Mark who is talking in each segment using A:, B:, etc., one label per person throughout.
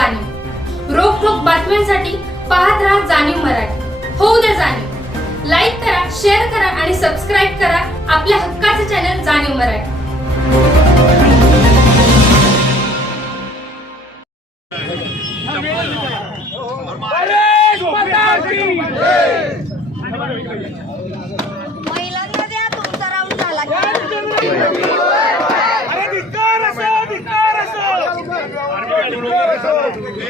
A: सोबत रोख जाणीव. रोखोक बातम्यांसाठी पाहत राहा जाणीव मराठी. होऊ द्या जाणीव. लाईक करा शेअर करा आणि सबस्क्राईब करा आपल्या हक्काचे चॅनल जाणीव मराठी.
B: महिलांना तुमचा राऊंड झाला की.
C: अरे धिक्कार असो धिक्कार असो
B: त्यांचा आवाज चालू करा. चार तिकडं
C: करायचं काय
B: खाली मुंडी वर पाय.
C: आवडतं करायचं काय
B: नरेंद्र मोदी.
C: धिक्कार असो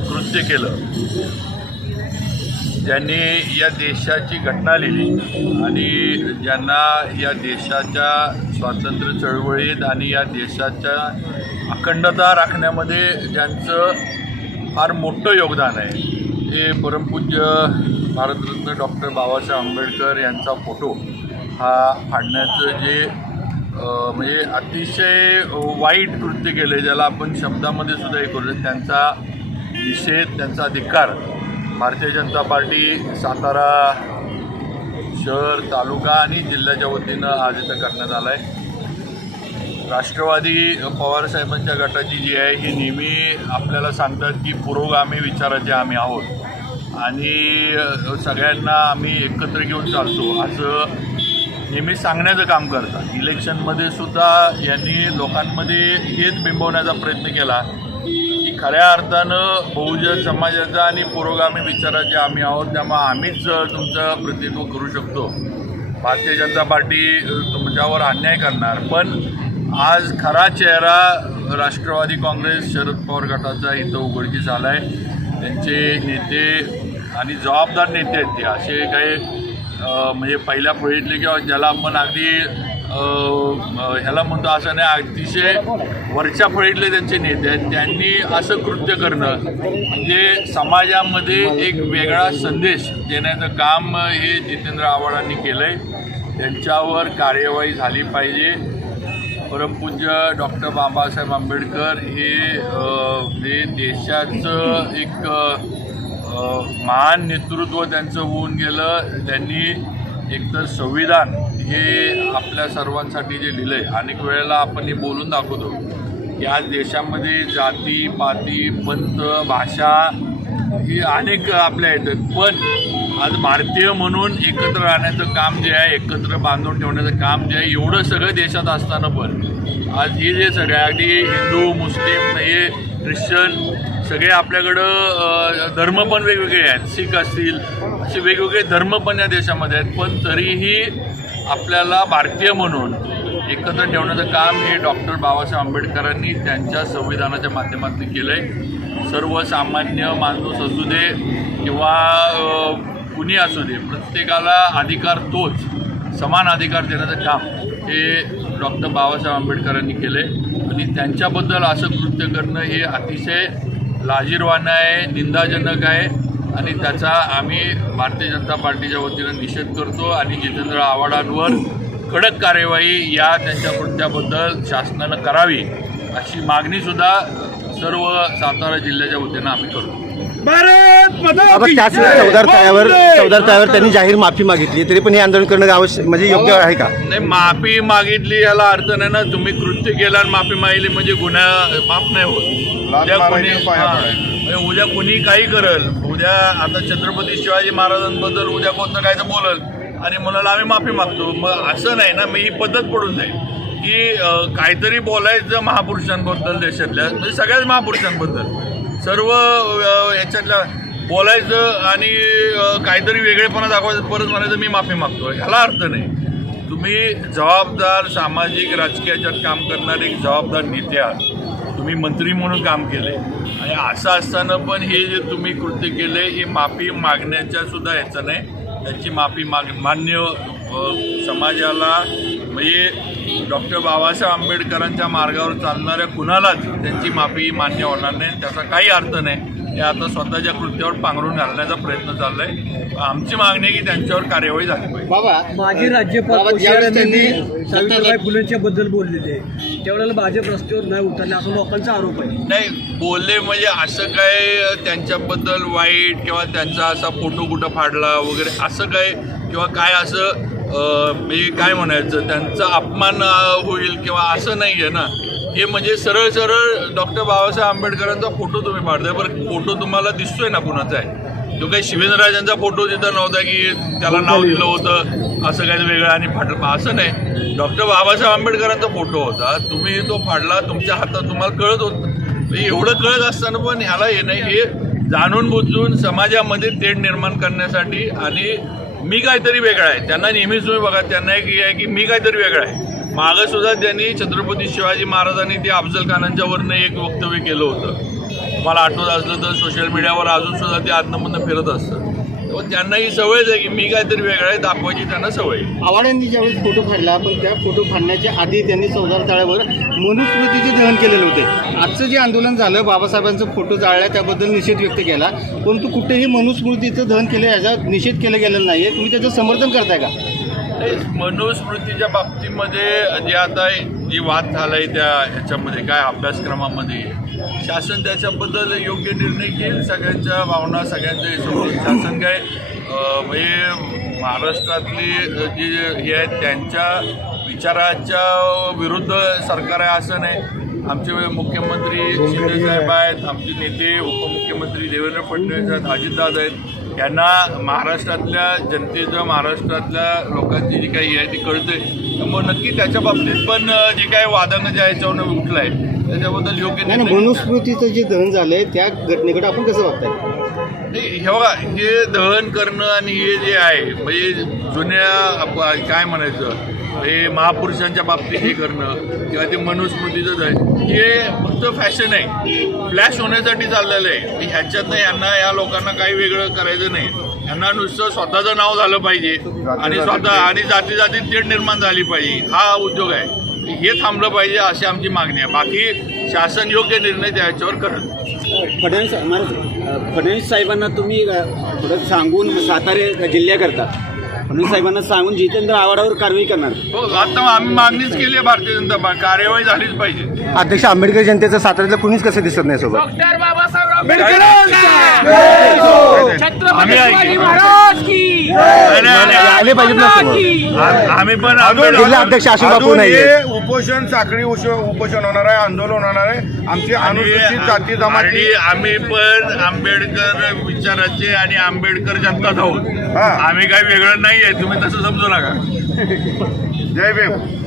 D: कृत्य केलं. ज्यांनी या देशाची घटना लिहिली आणि ज्यांना या देशाच्या स्वातंत्र्य चळवळीत आणि या देशाच्या अखंडता राखण्यामध्ये ज्यांचं फार मोठं योगदान आहे ते परमपूज्य भारतरत्न डॉक्टर बाबासाहेब आंबेडकर यांचा फोटो हा फाडण्याचं जे म्हणजे अतिशय वाईट कृत्य आहे ज्याला आपण शब्दामध्ये सुद्धा हे करू त्यांचा निषेध त्यांचा धिक्कार भारतीय जनता पार्टी सातारा शहर तालुका आणि जिल्ह्याच्या वतीनं आज इथं करण्यात आला आहे राष्ट्रवादी पवारसाहेबांच्या गटाची जी आहे ही नेहमी आपल्याला सांगतात की पुरोगामी विचाराचे आम्ही आहोत. आणि सगळ्यांना आम्ही एकत्र घेऊन चालतो. असं नेहमी सांगण्याचं काम करतात. इलेक्शनमध्ये सुद्धा यांनी लोकांमध्ये हेच बिंबवण्याचा प्रयत्न केला. खऱ्या अर्थानं बहुजन समाजाचा आणि पुरोगामी विचाराचे आम्ही आहोत त्यामुळे आम्हीच तुमचं प्रतिनिधित्व करू शकतो. भारतीय जनता पार्टी तुमच्यावर अन्याय करणार पण आज खरा चेहरा राष्ट्रवादी काँग्रेस शरद पवार गटाचा इथं उघडकीस आला आहे त्यांचे नेते आणि जबाबदार नेते आहेत ते. असे काही म्हणजे पहिल्या फळीतले किंवा ज्याला आपण अगदी ह्याला म्हणतो असं नाही अतिशय वरच्या फळीतले त्यांचे नेते आहेत. त्यांनी असं कृत्य करणं म्हणजे समाजामध्ये एक वेगळा संदेश देण्याचं काम हे जितेंद्र आव्हाडांनी केलं आहे त्यांच्यावर कार्यवाही झाली पाहिजे. परमपूज्य डॉक्टर बाबासाहेब आंबेडकर हे जे देशाचं एक महान नेतृत्व त्यांचं होऊन गेलं. त्यांनी एकतर संविधान हे आपल्या सर्वांसाठी जे लिहिलं आहे अनेक वेळेला आपण हे बोलून दाखवतो की आज देशामध्ये जाती पाती पंथ भाषा ही अनेक आपल्या येतात. पण आज भारतीय म्हणून एकत्र राहण्याचं काम जे आहे एकत्र बांधून ठेवण्याचं काम जे आहे एवढं सगळं देशात असताना पण आज हे जे सगळे अगदी हिंदू मुस्लिम हे ख्रिश्चन सगळे आपल्याकडं धर्म पण वेगवेगळे आहेत. शीख असतील असे वेगवेगळे धर्म पण या देशामध्ये आहेत. पण तरीही आपल्याला भारतीय म्हणून एकत्र ठेवण्याचं काम हे डॉक्टर बाबासाहेब आंबेडकरांनी त्यांच्या संविधानाच्या माध्यमातून केलं आहे सर्वसामान्य माणूस असू दे किंवा कुणी असू दे प्रत्येकाला अधिकार तोच समान अधिकार देण्याचं काम हे डॉक्टर बाबासाहेब आंबेडकरांनी केलं आहे आणि त्यांच्याबद्दल असं कृत्य करणं हे अतिशय लाजीरवाणं आहे निंदाजनक आहे. आणि त्याचा आम्ही भारतीय जनता पार्टीच्या वतीनं निषेध करतो आणि जितेंद्र आव्हाडांवर कडक कार्यवाही या त्यांच्या कृत्याबद्दल शासनानं करावी अशी मागणीसुद्धा सर्व सातारा जिल्ह्याच्या वतीनं आम्ही करतो.
E: बाबा
C: की
E: त्याच
C: जय!
E: चौदार तळ्यावर
C: वंदे!
E: चौदार तळ्यावर त्यांनी जाहीर माफी मागितली तरी पण हे आंदोलन करणं आवश्यक म्हणजे योग्य आहे का?
D: नाही माफी मागितली याला अर्थ नाही ना. तुम्ही कृत्य केलं आणि माफी मागितली म्हणजे गुन्हा माफ नाही होत. उद्या कोणी हा, म्हणजे उद्या कुणी काही करल उद्या आता छत्रपती शिवाजी महाराजांबद्दल उद्या कोणतं काय तर बोलल आणि म्हणाल आम्ही माफी मागतो. मग असं नाही ना मग ही पद्धत पडून जाईल. की अं, काहीतरी बोलायचं महापुरुषांबद्दल देशातल्या म्हणजे सगळ्याच महापुरुषांबद्दल. सर्व याच्यातल्या बोलायचं आणि काहीतरी वेगळेपणा दाखवायचं परत म्हणायचं मी माफी मागतो. ह्याला अर्थ नाही. तुम्ही जबाबदार सामाजिक राजकीयाच्यात काम करणारे एक जबाबदार नेते आहात. तुम्ही मंत्री म्हणून काम केले. आणि असं असताना पण हे जे तुम्ही कृत्य केले हे माफी मागण्याच्या सुद्धा याचं नाही. त्याची माफी माग मान्य समाजाला म्हणजे डॉक्टर बाबासाहेब आंबेडकरांच्या मार्गावर चालणाऱ्या कुणालाच त्यांची माफी मान्य होणार नाही. त्याचा काही अर्थ नाही. हे आता स्वतःच्या कृत्यावर पांघरून घालण्याचा प्रयत्न चाललाय. आमची मागणी आहे की त्यांच्यावर कार्यवाही झाली पाहिजे.
E: बाबा
F: माजी राज्यपाल सावित्रीबाई फुलेंच्या बद्दल बोललेले. त्यावेळेला भाजप रस्त्यावर नाही उतरले असा लोकांचा आरोप आहे.
D: नाही बोलले म्हणजे असं काय त्यांच्याबद्दल वाईट किंवा त्यांचा असा फोटो कुठं फाडला वगैरे असं काय किंवा काय असं म्हणजे काय म्हणायचं त्यांचा अपमान होईल किंवा असं नाही आहे ना. हे म्हणजे सरळ सरळ डॉक्टर बाबासाहेब आंबेडकरांचा फोटो तुम्ही फाडताय बरं फोटो तुम्हाला दिसतोय ना कुणाचा आहे? तो काही शिवेंद्रराजांचा फोटो तिथं नव्हता की त्याला नाव दिलं होतं असं काही वेगळं आणि फाटलं असं नाही. डॉक्टर बाबासाहेब आंबेडकरांचा फोटो होता. तुम्ही तो फाडला तुमच्या हातात तुम्हाला कळत होतं. म्हणजे एवढं कळत असताना पण ह्याला हे नाही हे जाणून बुजून समाजामध्ये तेढ निर्माण करण्यासाठी आणि मी काहीतरी वेगळा आहे. त्यांना नेहमीच तुम्ही बघा त्यांना एक हे आहे की मी काहीतरी वेगळा आहे. मागं सुद्धा त्यांनी छत्रपती शिवाजी महाराजांनी ते अफजल खानांच्या वरनं एक वक्तव्य केलं होतं. मला आठवत असलं तर सोशल मीडियावर अजून सुद्धा ते आतमधनं फिरत असतं तेव्हा त्यांनाही सवयच आहे की मी काहीतरी वेगळं आहे दाखवायची त्यांना सवय. आहे.
E: आव्हाड ज्यावेळेस फोटो फाडला पण त्या फोटो फाडण्याच्या आधी त्यांनी चौदार तळ्यावर मनुस्मृतीचे दहन केलेलं होते. आजचं जे आंदोलन झालं बाबासाहेबांचं फोटो जाळला त्याबद्दल निषेध व्यक्त केला. परंतु कुठेही मनुस्मृतीचं दहन केलं याचा निषेध केला गेलेला नाही आहे तुम्ही त्याचं समर्थन करताय का?
D: मनुस्मृतीच्या बाबतीमध्ये जे आता जी वाद झालाय त्या ह्याच्यामध्ये काय अभ्यासक्रमामध्ये? शासन त्याच्याबद्दल योग्य निर्णय घेईल सगळ्यांच्या भावना सगळ्यांच्या हिशोबाने? शासन काय हे म्हणजे महाराष्ट्रातली जी हे आहेत त्यांच्या विचाराच्या विरुद्ध सरकार आहे असं नाही. आमचे मुख्यमंत्री शिंदेसाहेब आहेत आमचे नेते उपमुख्यमंत्री देवेंद्र फडणवीस आहेत अजितदादा आहेत. यांना महाराष्ट्रातल्या जनतेचं महाराष्ट्रातल्या लोकांची जी काही आहे ती कळते. त्यामुळे नक्की त्याच्या बाबतीत पण जे काही वादंग ज्या ह्याच्यावर उठलं आहे त्याच्याबद्दल योग्य
E: नाही मनुस्मृतीचं जे दहन झालंय त्या घटनेकडे आपण कसं बघताय?
D: नाही, हे बघा हे दहन करणं आणि हे जे आहे म्हणजे जुन्या काय म्हणायचं? हे महापुरुषांच्या बाबतीत हे करणं किंवा ते मनुस्मृतीचं हे फक्त फॅशन आहे. फ्लॅश होण्यासाठी चाललेलं आहे. ह्याच्यातनं यांना या लोकांना काही वेगळं करायचं नाही. यांना नुसतं स्वतःचं नाव झालं पाहिजे आणि स्वतः आणि जाती जातीत तेढ निर्माण झाली पाहिजे. हा उद्योग आहे. हे थांबलं पाहिजे अशी आमची मागणी आहे. बाकी शासन योग्य निर्णय त्याच्यावर करत.
G: फडणवीस महाराज फडणवीस साहेबांना तुम्ही थोडं सांगून सातारे जिल्ह्या करता फडणवीस साहेबांना सांगून जितेंद्र आव्हाडावर कारवाई करणार.
D: हो आता आम्ही मागणीच केली आहे भारतीय जनता पार्टी कार्यवाही झालीच पाहिजे.
E: अध्यक्ष आंबेडकर जनतेचं साताऱ्यातलं कुणीच कसं दिसत नाही सोबत? आले
D: आम्ही- पण
E: जिल्हा अध्यक्ष आशिष बापू नाहीये.
H: हे उपोषण साखळी उपोषण होणार आहे आंदोलन होणार आहे. आमची अनुसूचित जाती जमाती
D: आम्ही पण आंबेडकर विचाराचे आणि आंबेडकर जनताच आहोत. आम्ही काही वेगळं नाही आहे तुम्ही तसं समजू नका.
H: जय भीम.